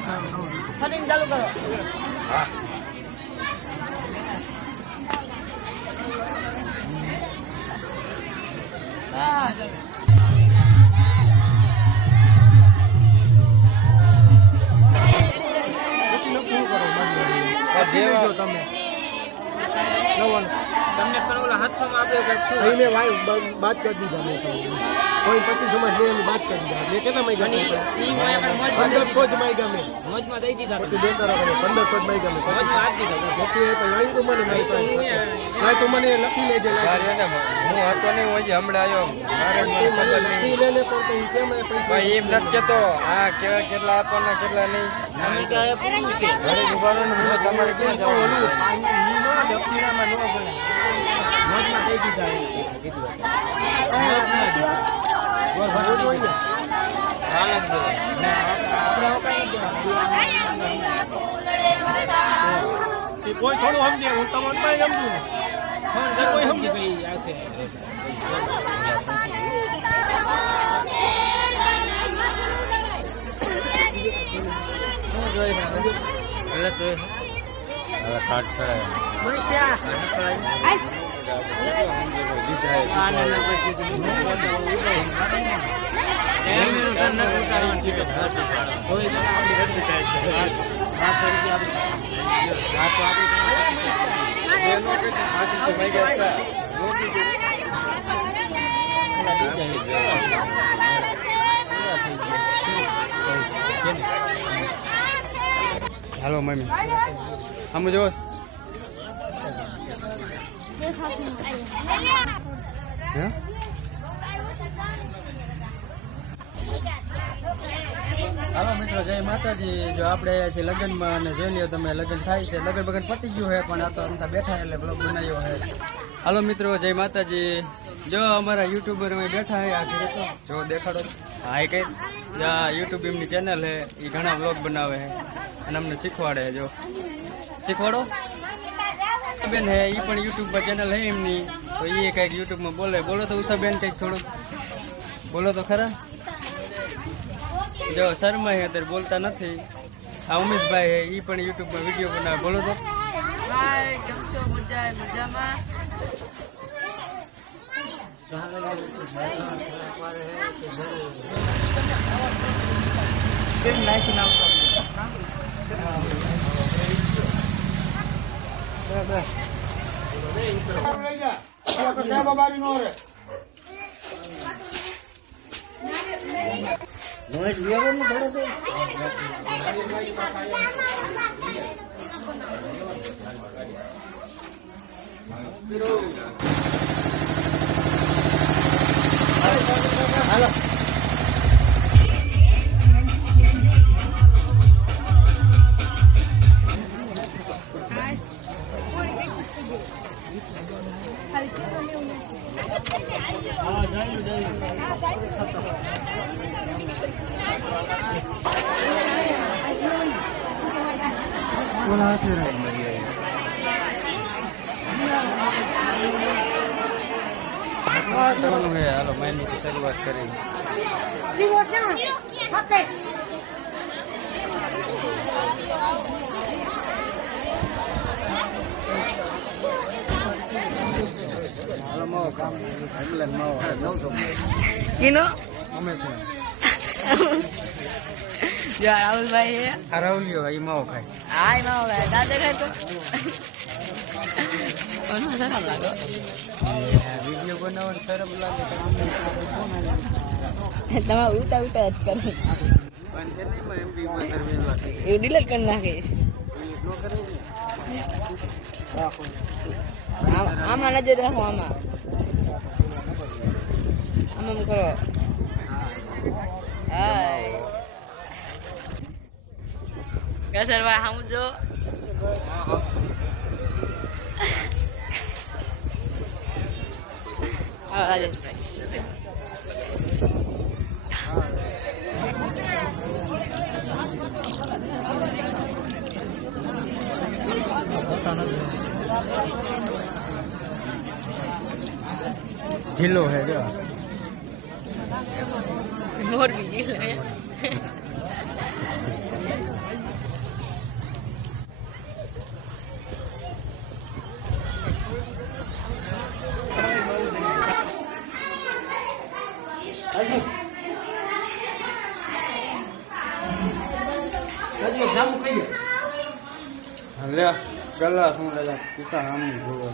ફરીને ચાલુ કરો. હા તમે તમને પણ ઓલા 700 માં આપણે મેં બાત કરી દીધા મેં કોઈ 25 માં જે બાત કરી દીધા મેં કેટલા માંગ્યા ઈ મેં આપણે 1500 જ માંગ્યા મેં મોજમાં દઈ દીધા તો બે તારા 1500 જ માંગ્યા મેં મોજમાં આપી દીધા મોટી તો લાઈ તો મને નહીં તો મને લખી લેજે હું હતો નહીં હોય હમણાં આવ્યો મારે ખબર નહીં લેને પણ તો કેમ ભાઈ એમ નથી કેતો આ કેટલા આપવાના કેટલા નહીં અમે કે પૂરું છે ઘરે ઉભારો ને તમારે ક્યાં જવાનું દક્ષિણામાં ન બોલે મોજમાં દઈ દીધા કીધું કોઈ થોડું સમજે હું તમને સમજુ કોઈ સમજે ભાઈ આવશે હવે કાટ હાલો મમ્મી આમ જો હાલો મિત્રો જય માતાજી જો આપણે આવ્યા છીએ લગ્નમાં અને જોઈ લ્યો તમે લગ્ન થાય છે લગ્ન બગન પતી ગયું છે પણ આ તો અમથા બેઠા એટલે બ્લોગ બનાવ્યો છે હાલો મિત્રો જય માતાજી જો અમારા યુટ્યુબર અમે બેઠા છે આખી તો જો દેખાડો હા એ કઈ યુટ્યુબ એમની ચેનલ છે એ ઘણા બ્લોગ બનાવે છે અને અમને શીખવાડે જો શીખવાડો બેન હે એ પણ યુટ્યુબ પર ચેનલ હે એમની તો એ કંઈક યુટ્યુબમાં બોલો તો ઉષાબેન કંઈક થોડુંક બોલો તો ખરા જો શર્મા હે અત્યારે બોલતા નથી આ ઉમેશભાઈ હે એ પણ યુટ્યુબમાં વિડીયો બનાવે બોલો તો કેમ છો? મજામાં હાલો હાલો મહિની શરૂઆત કરી રાહુલભાઈ રાહુલિયો એ માવો ખાય હા માવો ખાય દાદા ખાય તો વિડીયો બનાવવાની શરમ લાગે તમારે ઉલટા જ કરો એ ડિલેટ કરી નાખે આમાં નજર રાખો આમાં આમ કરો હાય કેસરભાઈ હમ જો રાજેશભાઈ જિલ્લો હે જો મોરબી જિલ્લો લે ગલા શું દાદા પિતા આમ જોવો